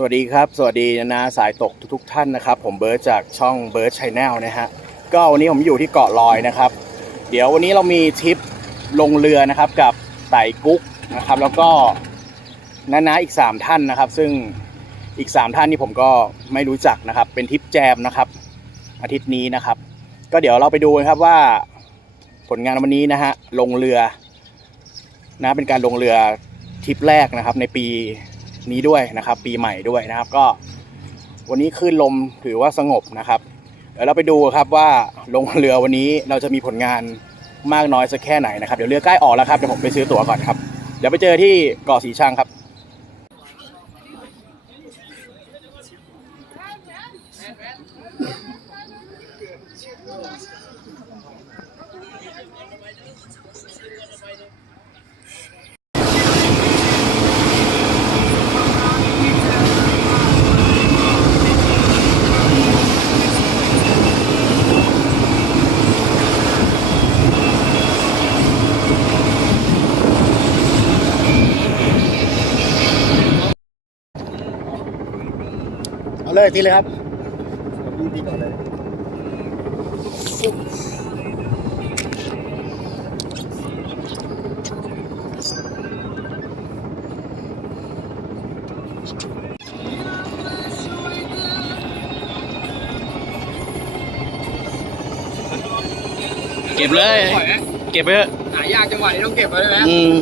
สวัสดีครับ สวัสดีนานาสายตกทุกๆท่านนะครับ ผมเบิร์ดจากช่องเบิร์ดช n แนลนะฮะก็วันนี้ผมอยู่ที่เกาะลอยนะครับ เดี๋ยววันนี้เรามีทริปลงเรือนะครับกับไต่กุ๊กนะครับ แล้วก็นานาอีก 3 ท่านนะครับ ซึ่งอีก 3 ท่านนี่ผมก็ไม่รู้จักนะครับ เป็นทริปแจมนะครับ อาทิตย์นี้นะครับ ก็เดี๋ยวเราไปดูนะครับว่าผลงานวันนี้นะฮะลงเรือนะเป็นการลงเรือทริปแรกนะครับในปี นี้ด้วยนะครับ ปีใหม่ด้วยนะครับ ก็ วันนี้คลื่นลมถือว่าสงบนะครับเดี๋ยวเราไปดูครับว่าลงเรือวันนี้เราจะมีผลงานมากน้อยสักแค่ไหนนะครับเดี๋ยวเรือใกล้ออกแล้วครับเดี๋ยวผมไปซื้อตั๋วก่อนครับเดี๋ยวไปเจอที่เกาะสีชังครับ เอาเลยทีเลยครับเก็บเลย เก็บไปเถอะหายากจังหวะนี้ต้องเก็บไว้ได้ไหมอืม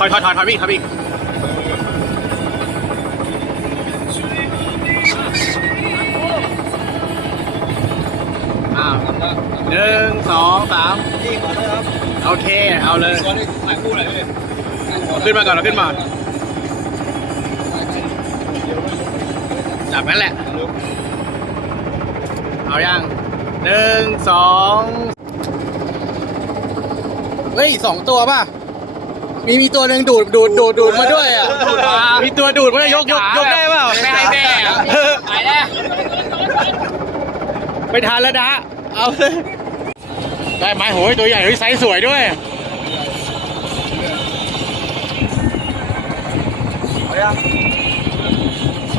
ถอยถอยถอยถอยพี่ถอยพี่อ้าวหนึ่งสองสามนี่ขอโทษครับโอเค เอาเลยตอนนี้ถ่ายคู่อะไรพี่เอาขึ้นมาก่อนเอาขึ้นมาจับนั้นแหละ เอายังหนึ่งสองเฮ้ยสองตัวป่ะ มีมีตัวหนึ่งดูดดูดดูดดูดมาด้วยอะดูดมา มีตัวดูดมายกยกยกได้เปล่าไม่ให้แม่อะเออถ่ายแล้วไปทานแล้วนะเอาเลยได้ไหมโหยตัวใหญ่เฮ้ยไซส์สวยด้วย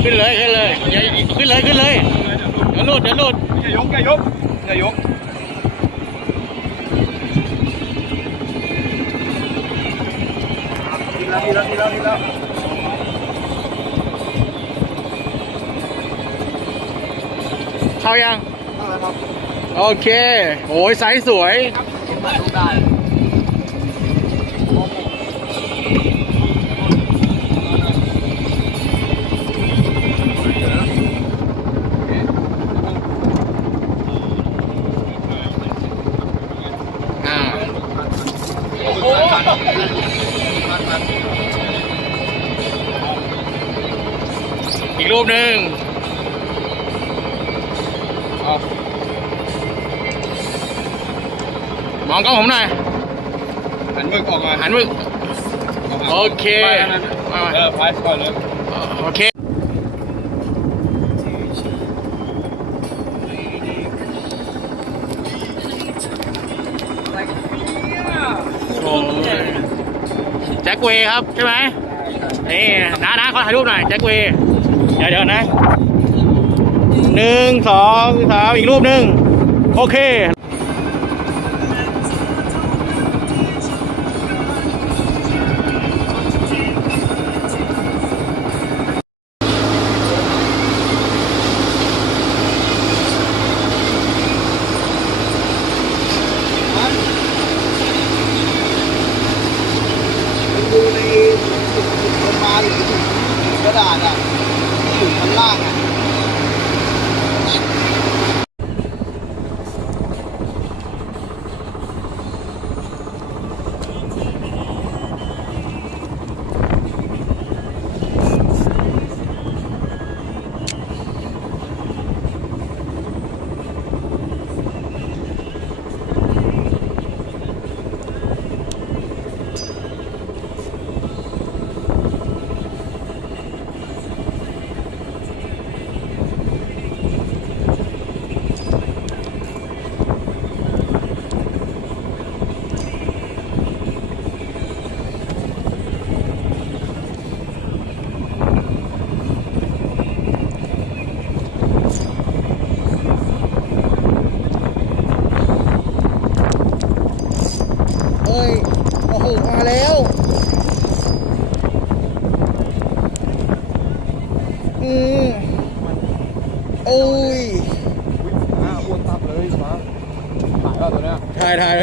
ขึ้นเลยขึ้นเลยอย่าขึ้นเลยขึ้นเลยเดี๋ยวหลุดเดี๋ยวหลุดอย่ายกอย่ายกอย่ายก ทีละทีละทีละทีละเข้ายัง โอเค โอ้ยไซส์สวยได้อ่า องกล้ผมหน่อย หันมึกออกมาหันมือโอเคเออไปก่อนเลย โอเคแจ็คเวย์ครับ ใช่ไหมนี่นะนะขอถ่ายรูปหน่อยแจ็คเวย์เดี๋ยวเดี๋ยวนะหนึ่งสองสามอีกรูปหนึ่งโอเค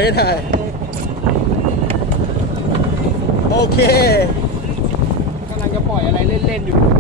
ไม่ได้ โอเคกำลังจะปล่อยอะไรเล่น ๆ อยู่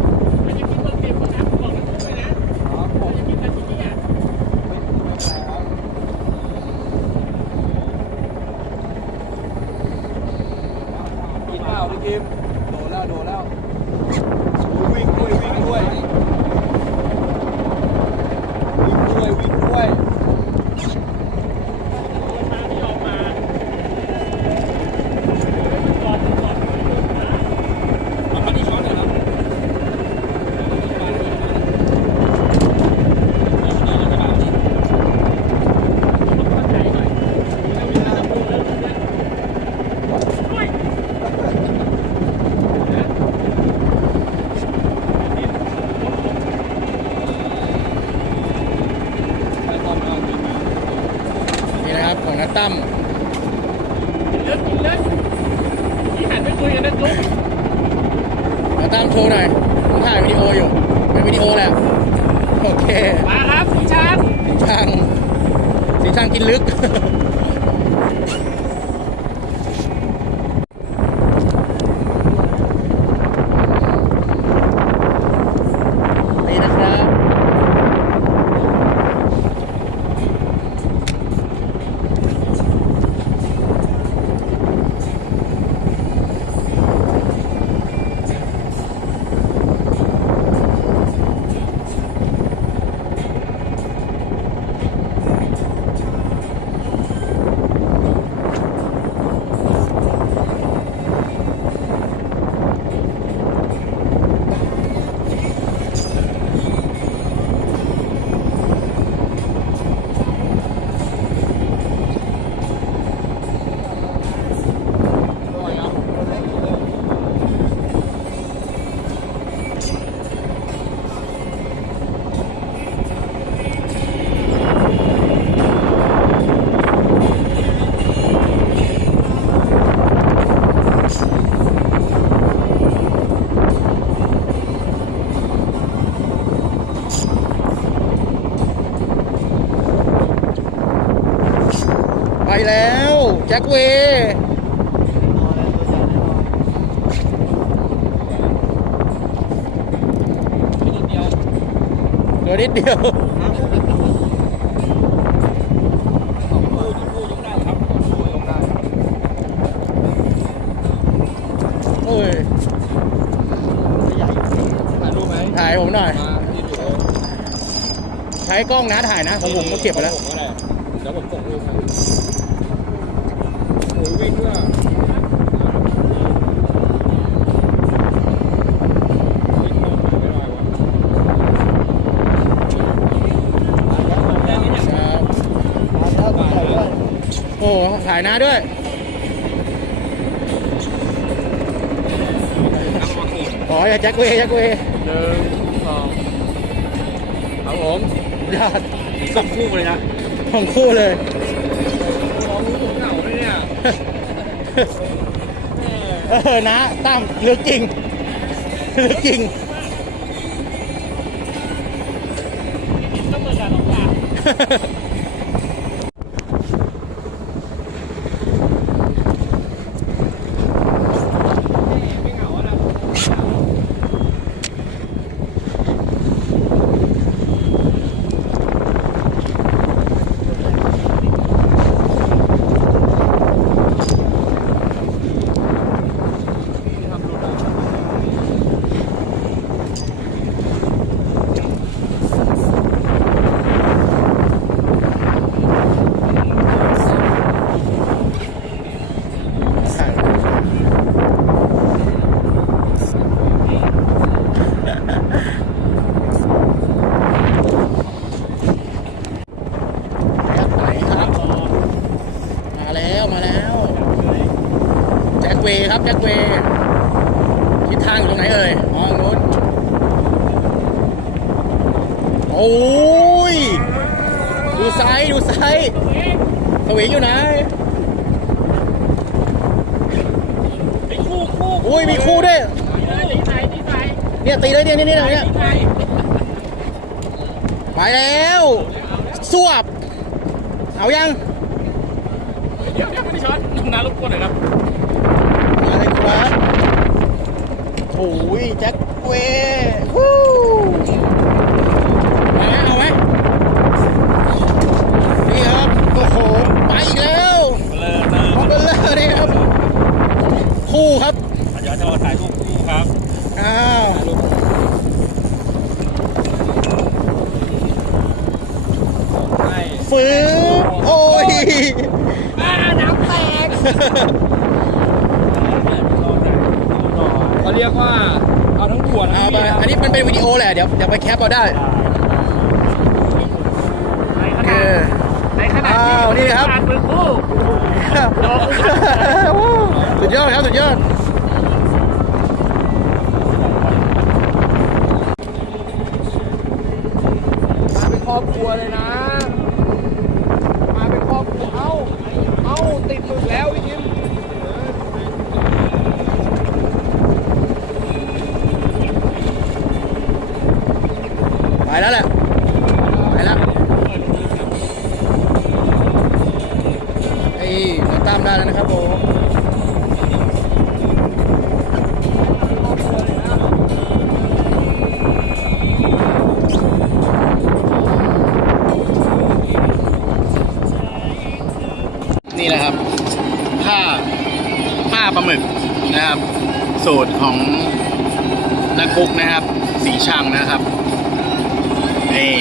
างกินลึก จ็คเวย์เดียวนิดเดียวโอ้ยถ่ายผมหน่อย ใช้กล้องนะถ่ายนะ ของผมก็เก็บไปแล้ว เดี๋ยวผมส่งรูปให้ โอ้ขายน้าด้วยขออย่าแจ็คเวย์แจ็คเวย์หนึ่งสองครับผมยอดสองคู่เลยนะสองคู่เลย เออนะตั้มเลือกจริงเลือกจริงก็เหมือนกันหรองปลาไม่เหงาอะนะ ไหนครับ มาแล้วมาแล้วแจ็คเวย์ครับแจ็คเวย์ทิศทางอยู่ตรงไหนเอ่ยอ๋อตรงนู้นโอ้ย ดูไซส์ดูไซส์สวิงอยู่ไหนไอ้คู่คู่อุ้ยมีคู่ด้วยตีใส่ตีใส่เนี่ยตีเลยเนี่ยเนี่ยเนี่ยเนี่ยตีใส่ไปแล้วสวบเอายัง เดี๋ยวเดี๋ยวไม่ได้ช็อตน้ารบกวนหน่อยครับมาเลยครับ โอ้ยแจ็คเววู้มาแล้วเอาไหมนี่ครับ โอ้โห ไปอีกแล้ว เลยนะ ของเบลเลอร์นี่ครับ คู่ครับ เดี๋ยวจะมาถ่ายรูปคู่ครับ อ้าว ใช่ ฟื้นโอ้ย อ่าน้ำแตกเขาเรียกว่า เอาทั้งขวด เอาไป อันนี้ มันเป็นวิดีโอแหละ เดี๋ยวเดี๋ยวไปแคปเอาได้ในขนาดในขนาดที่อ้าวนี่ครับขนาดมือคู่สุดยอดครับสุดยอด มาเป็นครอบครัวเลยนะ สูตรของนักกุ๊กนะครับ สีชังนะครับ นี่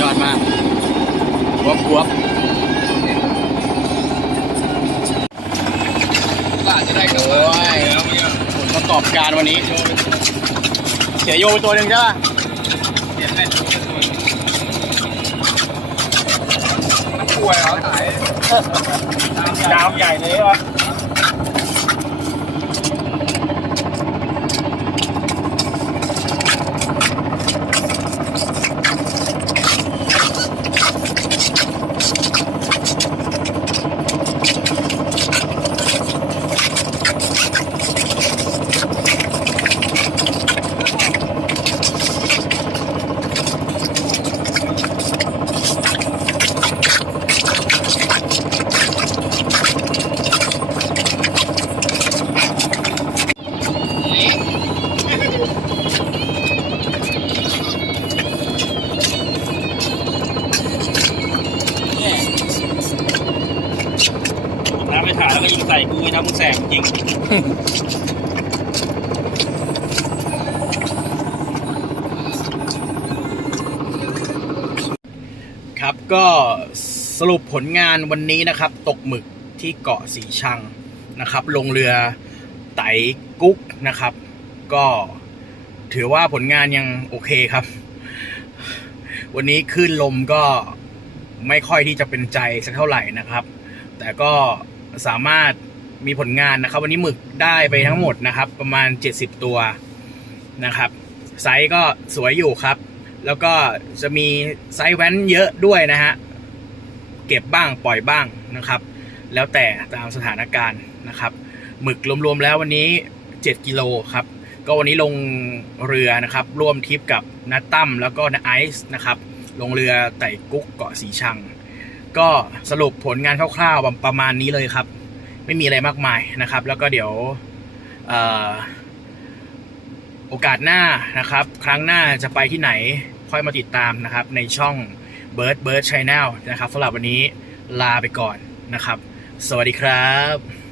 ยอดมากวบวบก็อาจจะได้กลับโอ้มายผลประกอบการวันนี้ เสียโยไปตัวหนึ่งใช่ป่ะเปลี่ยนแม่นมันป่วยเหรอสายดาวใหญ่เลยวะ น้ำไปถ่ายแล้วก็ยิงใส่กูไอ้น้ำมึงแสบจริงครับก็สรุปผลงานวันนี้นะครับ ตกหมึกที่เกาะสีชังนะครับ ลงเรือไตกุ๊กนะครับ ก็ถือว่าผลงานยังโอเคครับ วันนี้คลื่นลมก็ไม่ค่อยที่จะเป็นใจสักเท่าไหร่นะครับ แต่ก็ สามารถมีผลงานนะครับ วันนี้หมึกได้ไปทั้งหมดนะครับ ประมาณ 70 ตัวนะครับ ไซส์ก็สวยอยู่ครับ แล้วก็จะมีไซส์แว้นเยอะด้วยนะฮะเก็บบ้างปล่อยบ้างนะครับ แล้วแต่ตามสถานการณ์นะครับ หมึกรวมๆแล้ววันนี้ 7 กิโลครับ ก็วันนี้ลงเรือนะครับ ร่วมทริปกับนัตตั้มแล้วก็นาไอซ์นะครับลงเรือไต่กุ๊กเกาะสีชัง ก็สรุปผลงานคร่าวๆประมาณนี้เลยครับ ไม่มีอะไรมากมายนะครับ แล้วก็เดี๋ยวออโอกาสหน้านะครับ ครั้งหน้าจะไปที่ไหนค่อยมาติดตามนะครับ ในช่อง Bird Bird Channel นะครับสำหรับวันนี้ลาไปก่อนนะครับ สวัสดีครับ